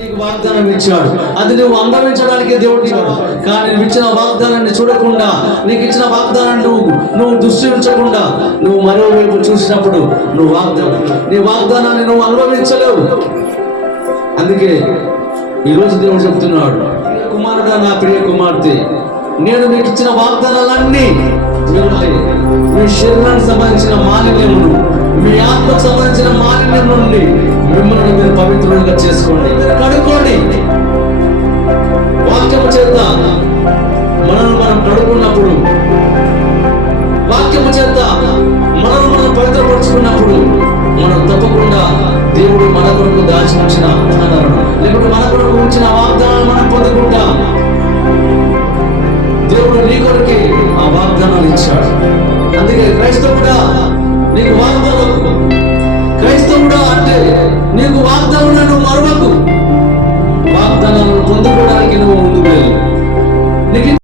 నీకు వాగ్దానం ఇచ్చాడు, అది నువ్వు అనుభవించడానికి దేవుడు ఇచ్చాడు. కానీ నువ్వు ఇచ్చిన వాగ్దానాన్ని చూడకుండా, నీకు ఇచ్చిన వాగ్దానాన్ని నువ్వు దృష్టి ఉంచకుండా నువ్వు మరోవైపు చూసినప్పుడు నీ వాగ్దానాన్ని నువ్వు అనుభవించలేవు. అందుకే ఈరోజు దేవుడు చెప్తున్నాడు, కుమారుడా, నా ప్రియ కుమార్తె, నేను మీకు ఇచ్చిన వాగ్దానాలన్నీ మీ శరీరానికి సంబంధించిన మాలిన్యమును, మీ ఆత్మకు సంబంధించిన మాలిన్యం నుండి మిమ్మల్ని మీరు పవిత్రులుగా చేసుకోండి, మీరు కడుక్కోండి. వాక్యము చేత మనం కడుక్కున్నప్పుడు, వాక్యము చేత మనం పవిత్రపరుచుకున్నప్పుడు మనం తప్పకుండా దేవుడు మన కొరకు దాచి ఉంచిన లేకుంటే మన కొరకు ఉంచిన వాగ్దానాలు మనం పొందుకుంటాం. దేవుడు నీ కొరకే ఆ వాగ్దానాలు ఇచ్చాడు. అందుకే క్రైస్తవుడా నీకు క్రైస్తవుడా అంటే నీకు వాగ్దానం నువ్వు మరవకు. వాగ్దానాలను పొందుకోవడానికి నువ్వు